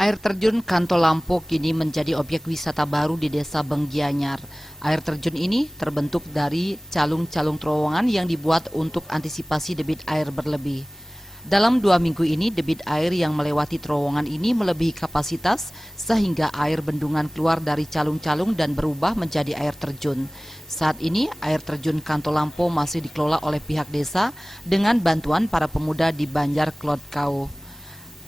Air terjun Kantolampo kini menjadi objek wisata baru di Desa Benggianyar. Air terjun ini terbentuk dari calung-calung terowongan yang dibuat untuk antisipasi debit air berlebih. Dalam 2 minggu ini, debit air yang melewati terowongan ini melebihi kapasitas sehingga air bendungan keluar dari calung-calung dan berubah menjadi air terjun. Saat ini, air terjun Kantolampo masih dikelola oleh pihak desa dengan bantuan para pemuda di Banjar Klodkau.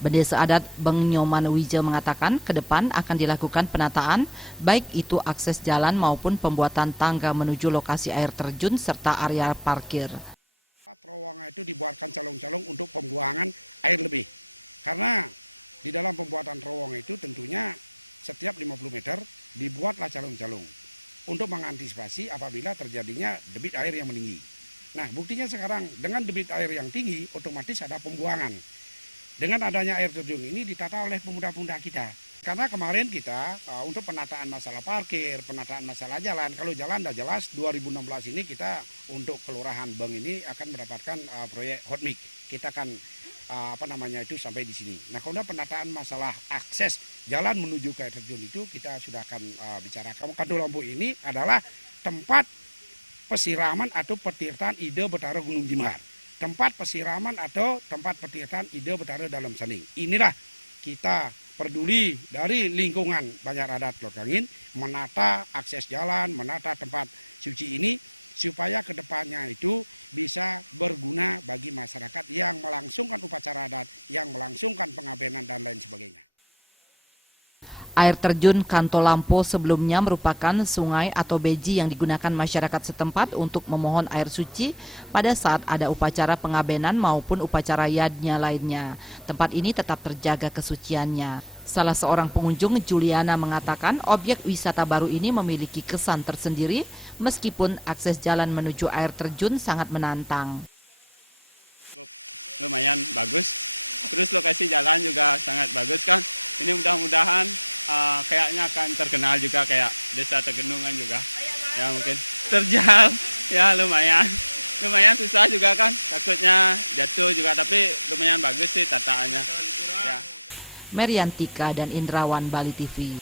Bendesa adat Bengnyoman Wija mengatakan ke depan akan dilakukan penataan, baik itu akses jalan maupun pembuatan tangga menuju lokasi air terjun serta area parkir. Terowongan itu dibuatkan calung-calung untuk pembuangan air lebih. Karena di dalam pembuatan terowongan itu tentunya setiap 50 meter dibuatlah calung-calung untuk mengantisipasi apabila terjadinya debit air yang meninggi. Nah, buktinya sekarang dengan debit air yang tinggi otomatis ada pembuangan. Dengan adanya air terjun ini ditata oleh pemuda-pemuda kita. Karena kemarin kita untuk penataan masalah parkir, penataan masalah jalan. Kalau jalan sudah jelas 2016 ini kita untuk Kelurahan Beng ini akan mendapatkan proyek hotmix. Kita akan sampai di sini. Nah, kalau penataan masalah akses jalan menuju ke air terjun itu kita sudah akan bicarakan. Kantolampo ini adalah tempat pesiraman atau petirtaan Ide Betara Gunung Jimbar. Tempat pesiraman atau tempat petirtaan Ide Betara dalam Saning. Inilah kita peduli dari lingkungan Banjar Adat Klodkangin menata akses jalan, menata tempat suci ini supaya kedepannya itu bisa berguna bagi masyarakat yang melangsungkan upacara adat, yang melangsungkan pengabenan dan lain sebagainya. Air terjun Kantolampo sebelumnya merupakan sungai atau beji yang digunakan masyarakat setempat untuk memohon air suci pada saat ada upacara pengabenan maupun upacara yadnya lainnya. Tempat ini tetap terjaga kesuciannya. Salah seorang pengunjung, Juliana, mengatakan objek wisata baru ini memiliki kesan tersendiri meskipun akses jalan menuju air terjun sangat menantang. Lumayan bagus, terus lokasi jalan juga sangat bagus kan. Ini mudah-mudahan kayaknya akan terkenal juga kayak desa Tegenungan juga. Ya mungkin terjal, ya lumayan susah juga kan, takutnya jatuh juga, tapi lumayan bagus sih tataannya. Ya. Meriantika dan Indrawan, Bali TV.